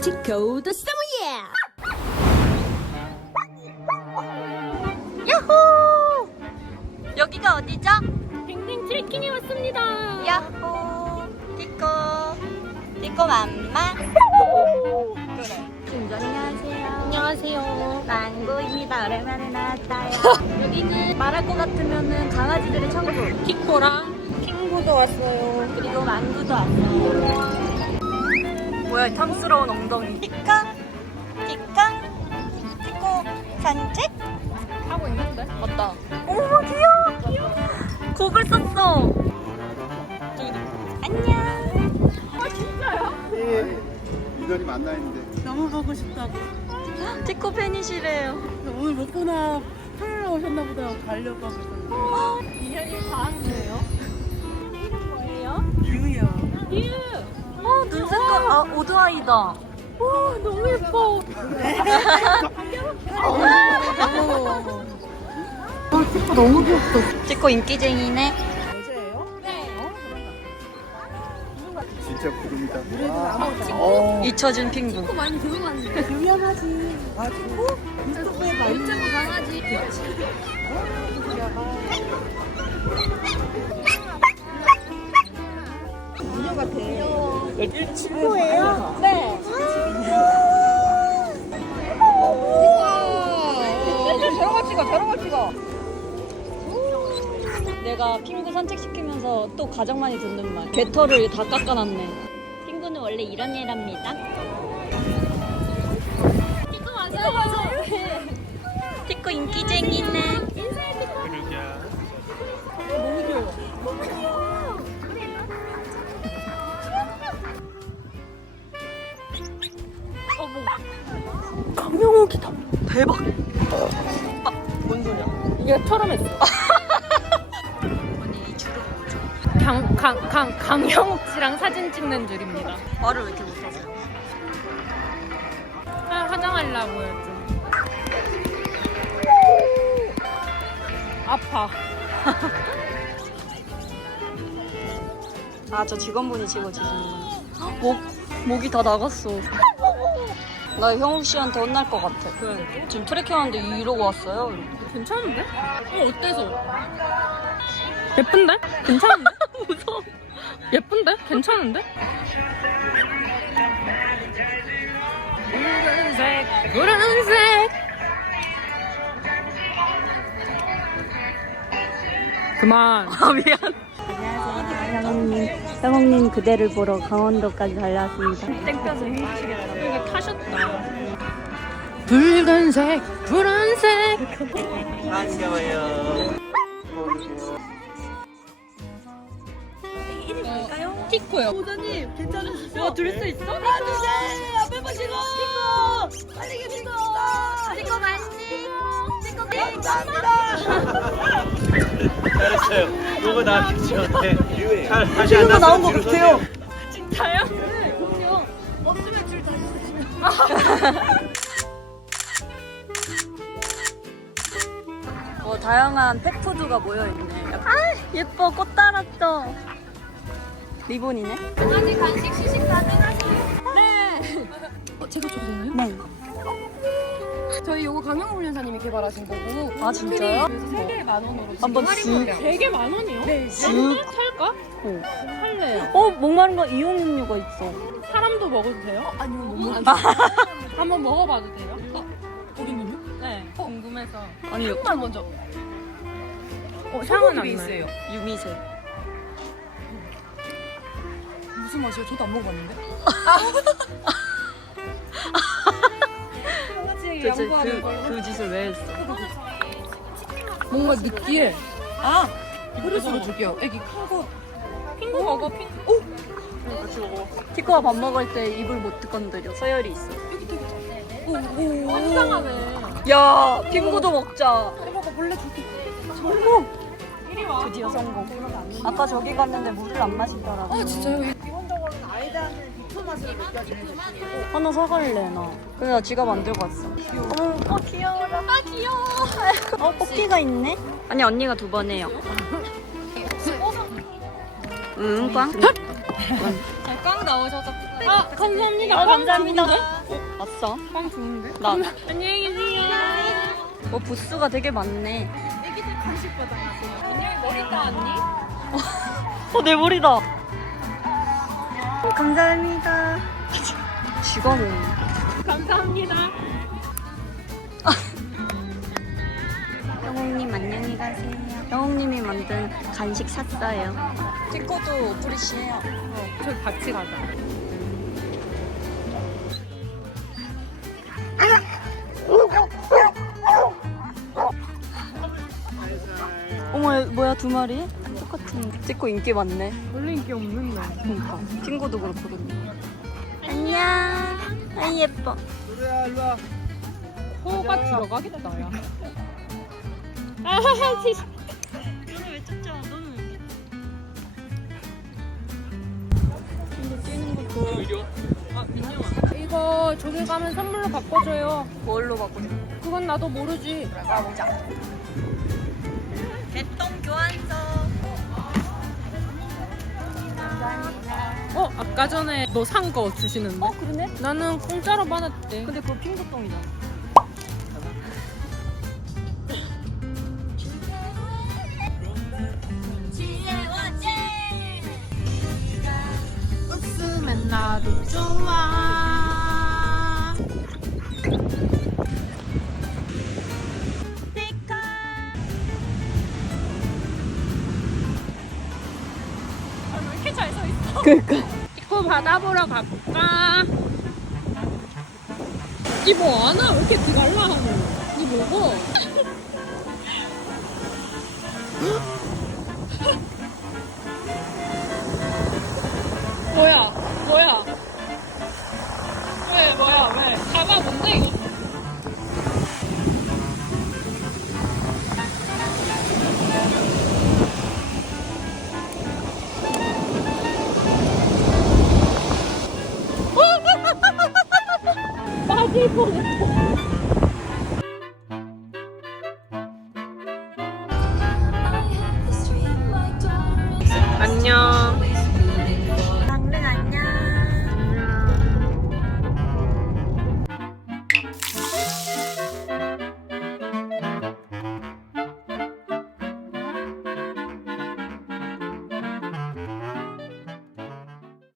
Tico the Sommelier. 야호! 여기가 어디죠? 빙빙 트레킹에 왔습니다. 야호! 티코. 티코 맘마. 그래. 안녕하세요. 안녕하세요. 망고입니다. 오랜만에 나왔어요. 여기는 말할 것 같으면은 강아지들의 천국. 티코랑 킹고도 왔어요. 그리고 망고도 왔어요. 뭐야, 이 탐스러운 엉덩이. 티카? 티카? 티코 산책? 하고 있는데? 맞다. 어머, 귀여워. 귀여워. 곡을 썼어. 안녕. 예, 이들이 만나 있는데 너무 보고 싶다고. 티코 팬이시래요. 오늘 못 보나 풀러 오셨나 보다 가려고 하고 있었는데. 이현이 다 하는데요? 아, 오드아이다. 와, 너무 예뻐. 너무 귀엽다. 티코 인기쟁이네. 진짜 구름이다. 잊혀진 핑구. 많이 들고 왔는데. 유연하지. 아, 친구? 인스타그램 많이 유튜브 강아지. 친구예요? 네. 저런 거 찍어, 저런 거 찍어. 내가 핑구 산책시키면서 또 가장 많이 듣는 말. 개털을 다 깎아놨네. 핑구는 원래 이런 애랍니다. 티코 맞아요. 티코 인기쟁이네. 강명옥이다. 대박. 아, 뭔 소리야? 이게 처럼 했어. 아니, 이 줄은 뭐죠? 강, 강, 강, 강형욱 씨랑 사진 찍는 줄입니다. 말을 왜 이렇게 못하세요? 아, 화장하려고요, 좀. 아파. 아, 저 직원분이 찍어주시는구나. 헉, 목, 목이 다 나갔어. 나 형욱 씨한테 혼날 것 같아. 지금 트레킹 하는데 이러고 왔어요. 괜찮은데? 어, 어때서? 예쁜데? 괜찮은데? 무서워. 예쁜데? 괜찮은데? 푸른색, 푸른색. 그만. 아, 미안. 형욱님. 형욱님 그대를 보러 강원도까지 달려왔습니다. 땡볕을 훔치겠다. 이거 타셨다. 붉은색, 푸른색. 반가워요. 어, 티코요. 보자님, 괜찮으시죠? 어, 들수 있어? 하나, 둘, 셋! 앞에 보시고! 티코! 빨리 계시고! 티코 맛있지? 티코 감사합니다! 잘했어요. 이거 나 픽치였는데. 잘 다시 안 나온 것 뒤로 같아요. 서세요. 진짜요? 없으면 줄 다시 주시면. 어, 다양한 펫푸드가 모여있네. 아, 예뻐. 꽃 달았죠? 리본이네? 아니 간식 시식 가능하세요? 네. 어, 제가 줘도 되나요? 네. 저희 요거 강영훈 훈련사님이 개발하신 거고. 아, 진짜요? 그래서 세 개에 만 원으로 지금 한번 할인권이에요. 쓱. 세개 만 원이요? 네. 쓱. 살까? 어. 살래요. 어, 목마른 거 이용음료가 있어. 사람도 먹어도 돼요? 아니요, 못 먹어요. 한번 먹어봐도 돼요? 어, 고객님요? 네, 궁금해서. 아니, 향만 먼저. 어, 향은 안 나요. 유미새. 무슨 맛이에요? 저도 안 먹어봤는데. 도대체 그, 그 짓을 왜 했어? 뭔가 느끼해. 아, 그릇으로 줄게요. 애기 큰 거. 핑거 먹어, 핑. 오, 티코가 밥 먹을 때 입을 못 건드려. 서열이 있어. 오, 오. 환상하네. 야, 핑구도 먹자. 해봐봐, 몰래 줄게. 성공! 드디어 성공. 아까 저기 갔는데 물을 안 마시더라고. 아, 진짜요? 비토 맛으로 느껴지는. 하나 사갈래, 나. 그래, 나 지갑 안 들고 왔어. 어, 어 귀여워라. 아, 귀여워. 어, 뽑기가 있네? 아니, 언니가 두 번 해요. 응, 꽝. 꽝. 꽝 나오셔서 아 감사합니다. 어, 감사합니다. 어, 아싸. 꽝 좋은데? 나. 안녕히 계세요. 어 부스가 되게 많네. 애기들 간식 받아가세요. 안녕히 머리 따왔니? 어내 머리다. 감사합니다. 쥐가네. 감사합니다. 영웅님 안녕히 가세요. 영웅님이 만든 간식 샀어요. 티코도 프리시해요. 저기 같이 가자. 어머 뭐야 두 마리? 똑같은. 티코 인기 많네. 원래 인기 없는데. 그러니까 친구도 그렇거든요. 안녕. 아 예뻐. 그래야 일로 와. 코가 들어가겠다, 야. 너는 왜 쫓아? 너는 왜? 근데 뛰는 거 보여. 아, 민영아. 이거 저기 가면 선물로 바꿔줘요. 뭘로 바꾸자? 그건 나도 모르지. 가보자. 개똥 교환서. 어, 아까 전에 너 산 거 주시는데? 어 그러네. 나는 공짜로 받았대. 근데 그거 핑크똥이잖아. 웃으면 나도 좋아. 그러니까. 이거 받아보러 갈까? 이 뭐 안아? 왜 이렇게 기갈라 하노? 니 뭐고? 뭐야? 뭐야? 왜 뭐야? 왜? 뭔데 이거? 屁股